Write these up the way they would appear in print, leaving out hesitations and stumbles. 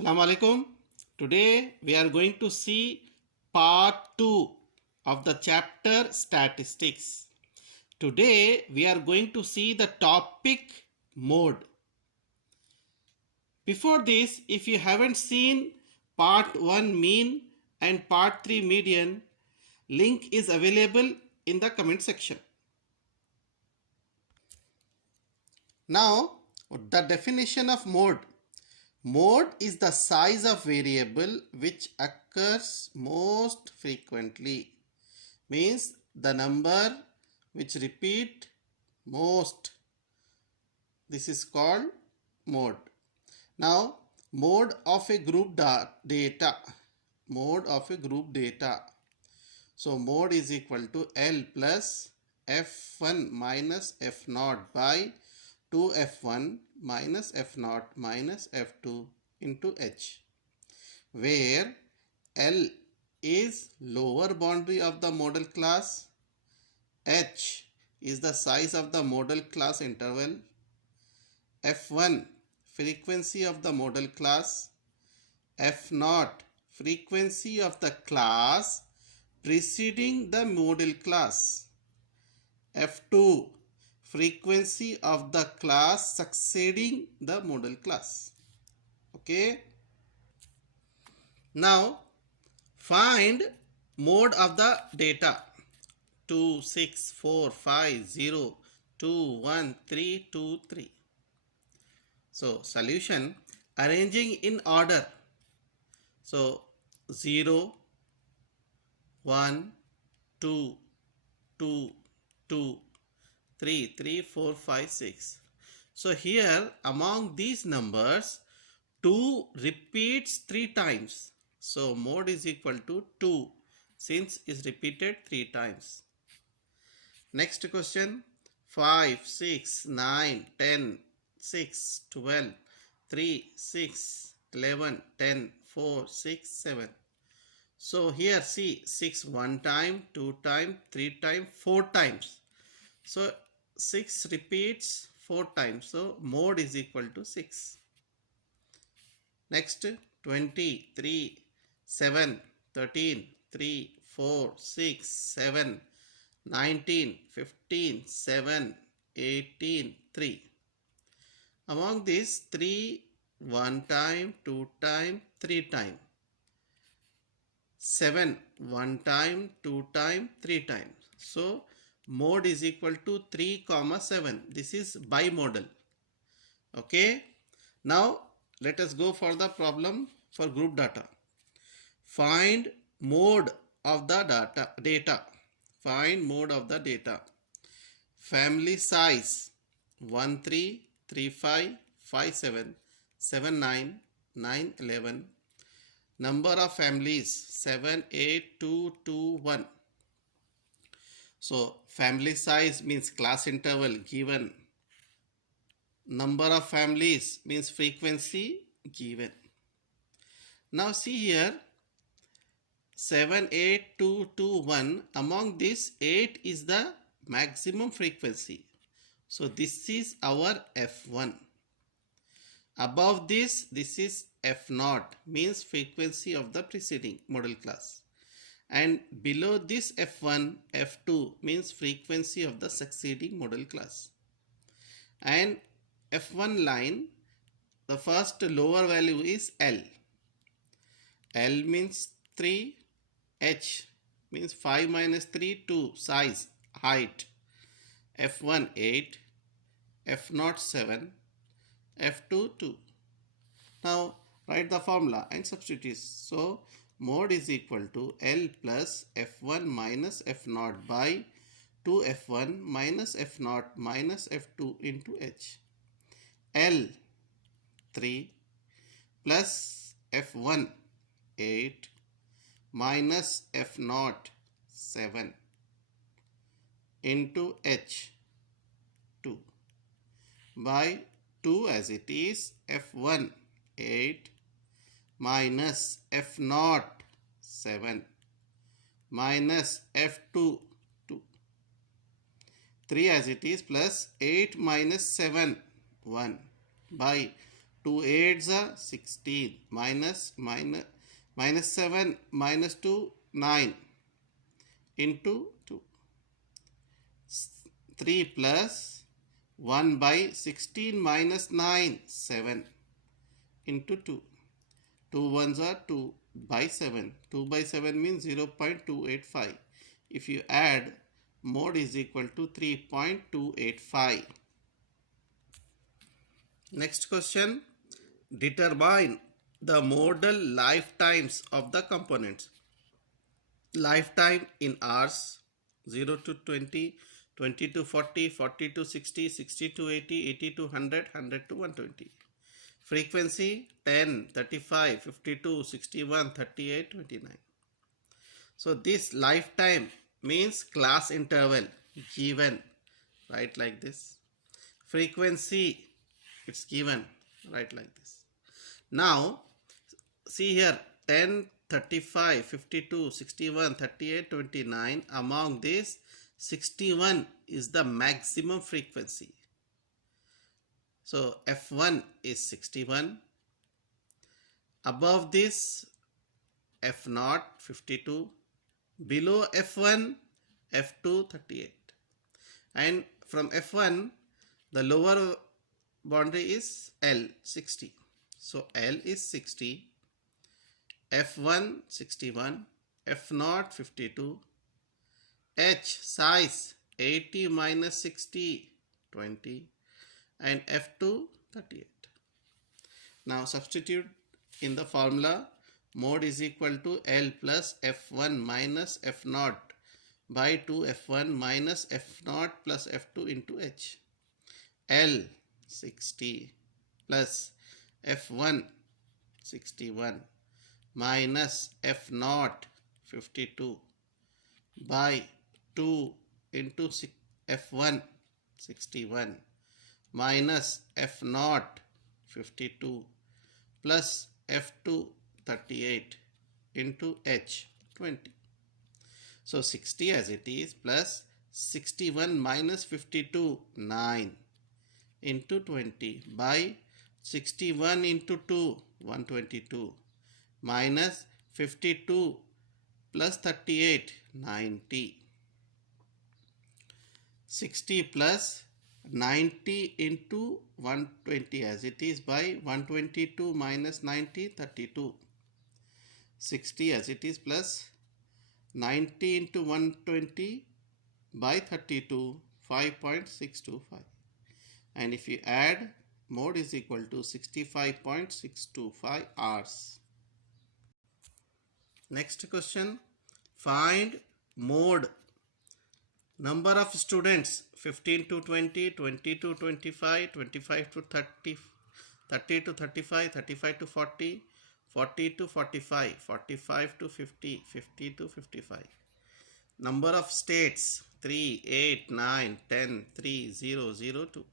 Assalamu alaikum. Today we are going to see part 2 of the chapter statistics. Today we are going to see the topic mode. Before this, if you haven't seen part 1 mean and part 3 median, link is available in the comment section. Now, the definition of mode. Mode is the size of variable which occurs most frequently. Means the number which repeat most. This is called mode. Now, mode of a group data. Mode of a group data. So, mode is equal to L plus F1 minus F0 by 2F1 minus F0 minus F2 into H, where L is lower boundary of the model class, H is the size of the model class interval, F1 frequency of the model class, F0 frequency of the class preceding the model class, F2 frequency of the class succeeding the model class. Okay. Now find mode of the data. 2, 6, 4, 5, 0, 2, 1, 3, 2, 3. So solution, arranging in order. So 0, 1, 2, 2, 2, 3, 3, 4, 5, 6. So here among these numbers, 2 repeats 3 times. So mode is equal to 2 since is repeated 3 times. Next question, 5, 6, 9, 10, 6, 12, 3, 6, 11, 10, 4, 6, 7. So here see 6 1 time, 2 time, 3 time, 4 times. So 6 repeats 4 times. So mode is equal to 6. Next 20, 3, 7, 13, 3, 4, 6, 7, 19, 15, 7, 18, 3. Among these 3, 1 time, 2 time, 3 time. 7, 1 time, 2 time, 3 times. So mode is equal to 3, 7. This is bimodal. Okay. Now let us go for the problem for group data. Find mode of the data. Find mode of the data. Family size 1, 3, 3, 5, 5, 7, 7, 9, 9, 11. Number of families 7, 8, 2, 2, 1. So family size means class interval given. Number of families means frequency given. Now see here 7, 8, 2, 2, 1. Among this 8 is the maximum frequency. So this is our F1. Above this is F0 means frequency of the preceding model class. And below this F1, F2 means frequency of the succeeding model class. And F1 line, the first lower value is L. L means 3, H means 5 minus 3, 2, size, height. F1 8, F0 7, F2 2. Now write the formula and substitute. So mode is equal to L plus F1 minus F0 by 2F1 minus F0 minus F2 into H. L 3 plus F1 8 minus F0 7 into H 2 by 2 as it is F1 8 minus F0 7 minus F2 2. 3 as it is plus 8 minus 7 1 by 2 8s are 16 minus 7 minus 2 9 into 2. 3 plus 1 by 16 minus 9 7 into 2. 2 ones are 2 by 7. 2 by 7 means 0.285. If you add, mode is equal to 3.285. Next question. Determine the modal lifetimes of the components. Lifetime in hours: 0 to 20, 20 to 40, 40 to 60, 60 to 80, 80 to 100, 100 to 120. Frequency: 10, 35, 52, 61, 38, 29. So this lifetime means class interval given, right, like this. Frequency, it's given, right, like this. Now see here, 10, 35, 52, 61, 38, 29. Among these, 61 is the maximum frequency. So F1 is 61. Above this, F0 52. Below F1, F2 38. And from F1, the lower boundary is L 60. So L is 60. F1 61, F0 52, H size 80 minus 60 20, and F2 38. Now substitute in the formula. Mode is equal to L plus F1 minus F0 by 2 F1 minus F0 plus F2 into H. L 60 plus F1 61 minus F0 52 by 2 into F1 61 minus F0 52 plus F2 38 into H 20. So 60 as it is plus 61 minus 52 9 into 20 by 61 into 2 122 minus 52 plus 38 90. 60 plus 90 into 120 as it is by 122 minus 90 32. 60 as it is plus 90 into 120 by 32 5.625. And if you add, mode is equal to 65.625 hours. Next question. Find mode. Number of students: 15 to 20, 20 to 25, 25 to 30, 30 to 35, 35 to 40, 40 to 45, 45 to 50, 50 to 55. Number of states: 3, 8, 9, 10, 3, 0, 0, 2.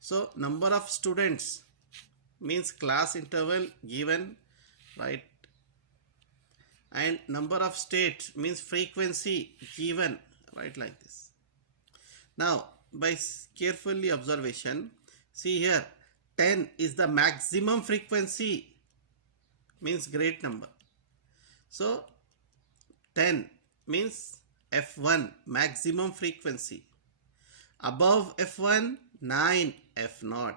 So number of students means class interval given, right? And number of states means frequency given, right, like this. Now by carefully observation, see here, 10 is the maximum frequency, means great number. So 10 means F1 maximum frequency. Above F1 9 F0,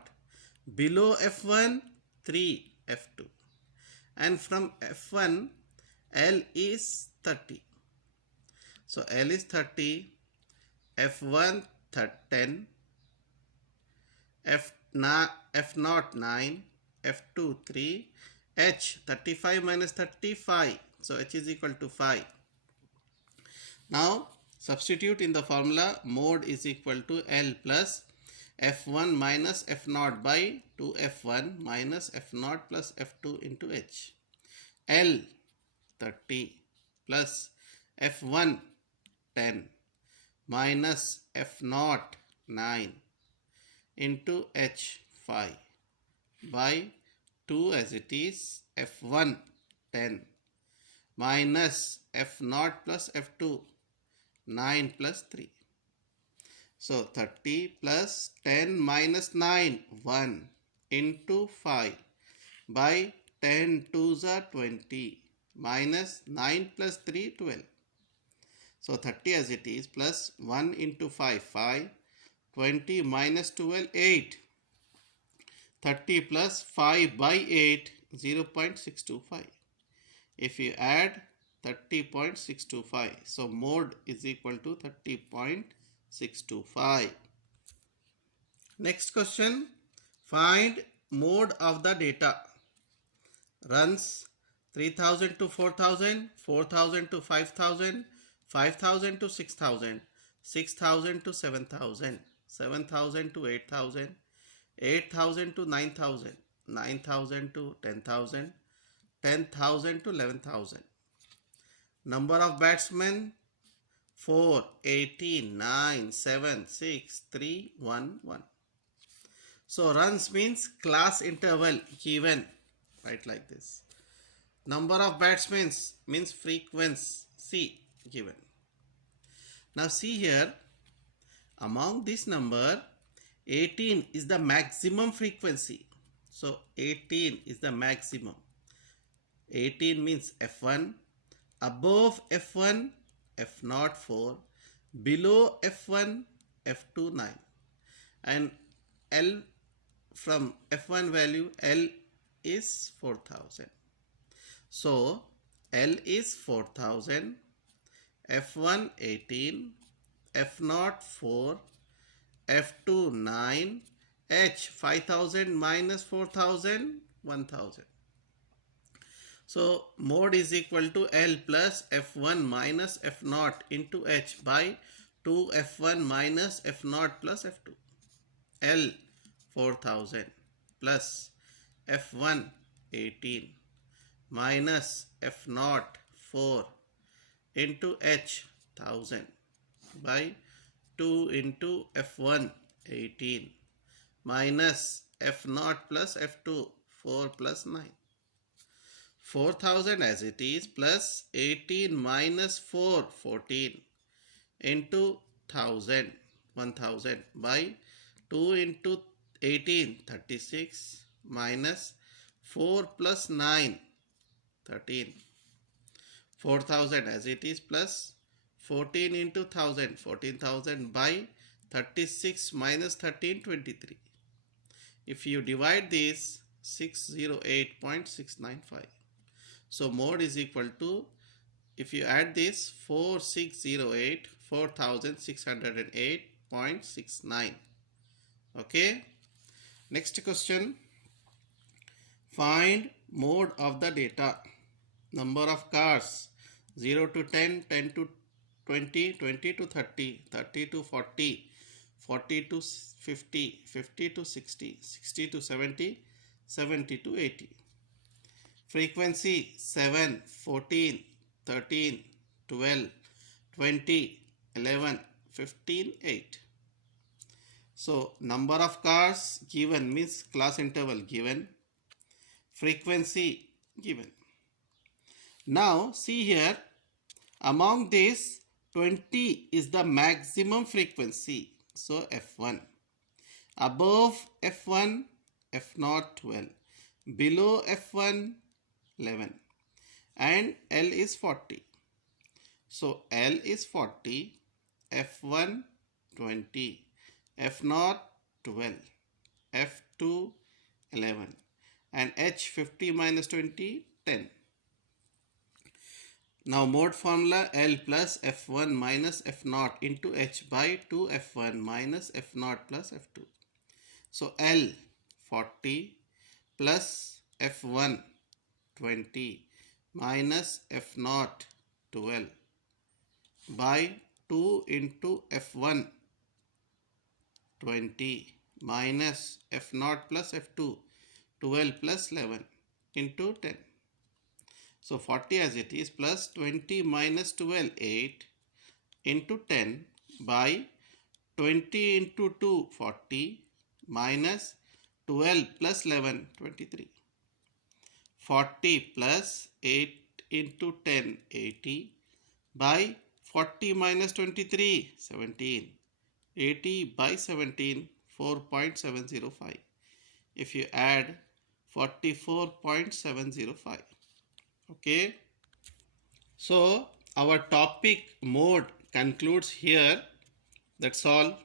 below F1 3 F2, and from F1 L is 30. So L is 30, F1 10, F0 9, F2 3, H 35 minus 35. So H is equal to 5. Now substitute in the formula. Mode is equal to L plus F1 minus F0 by 2F1 minus F0 plus F2 into H. L 30 plus F1 10 minus F0 9 into H 5 by 2 as it is F1 10 minus F0 plus F2 9 plus 3. So 30 plus 10 minus 9 1 into 5 by 10 twos are 20 minus 9 plus 3 12. So 30 as it is plus 1 into 5 5, 20 minus 12 8, 30 plus 5 by 8 0.625. If you add 30.625, so mode is equal to 30.625. Next question, find mode of the data. Runs 3000 to 4000, 4000 to 5000, 5000 to 6000, 6000 to 7000, 7000 to 8000, 8000 to 9000, 9000 to 10,000, 10,000 to 11,000. Number of batsmen 4, 18, 9, 7, 6, 3, 1, 1. So runs means class interval given, right, like this. Number of batsmen means frequency given. Now see here, among this number 18 is the maximum frequency. So 18 is the maximum. 18 means F1, above F1 F0 4, below F1 F2 9, and L from F1 value L is 4000. So L is 4000, F1 18, F0 4, F2 9, H 5000 minus 4000 1000. So mode is equal to L plus F1 minus F0 into H by 2 F1 minus F0 plus F2. L 4000 plus F1 18 minus F0 4 into H 1000 by 2 into F1 18 minus F0 plus F2 4 plus 9. 4000 as it is plus 18 minus 4 14 into 1000 1000 by 2 into 18 36 minus 4 plus 9 13. 4000 as it is plus 14 into 1000 14,000 by 36 minus 13 23. If you divide this 608.695. So mode is equal to, if you add this 4608 4608.69. Okay. Next question, find mode of the data. Number of cars 0 to 10, 10 to 20, 20 to 30, 30 to 40, 40 to 50, 50 to 60, 60 to 70, 70 to 80. Frequency 7, 14, 13, 12, 20, 11, 15, 8. So number of cars given means class interval given, frequency given. Now see here, among this 20 is the maximum frequency. So F1. Above F1 F0 12, below F1 11, and L is 40. So L is 40, F1 20, F0 12, F2 11, and H 50 minus 20 10. Now mode formula, L plus F1 minus F0 into H by 2 F1 minus F0 plus F2. So L 40 plus F1 20 minus F0 12 by 2 into F1 20 minus F0 plus F2 12 plus 11 into 10. So 40 as it is plus 20 minus 12 8 into 10 by 20 into 2 40 minus 12 plus 11 23. 40 plus 8 into 10 80 by 40 minus 23 17. 80 by 17 4.705. if you add 44.705. Okay. So our topic mode concludes here. That's all.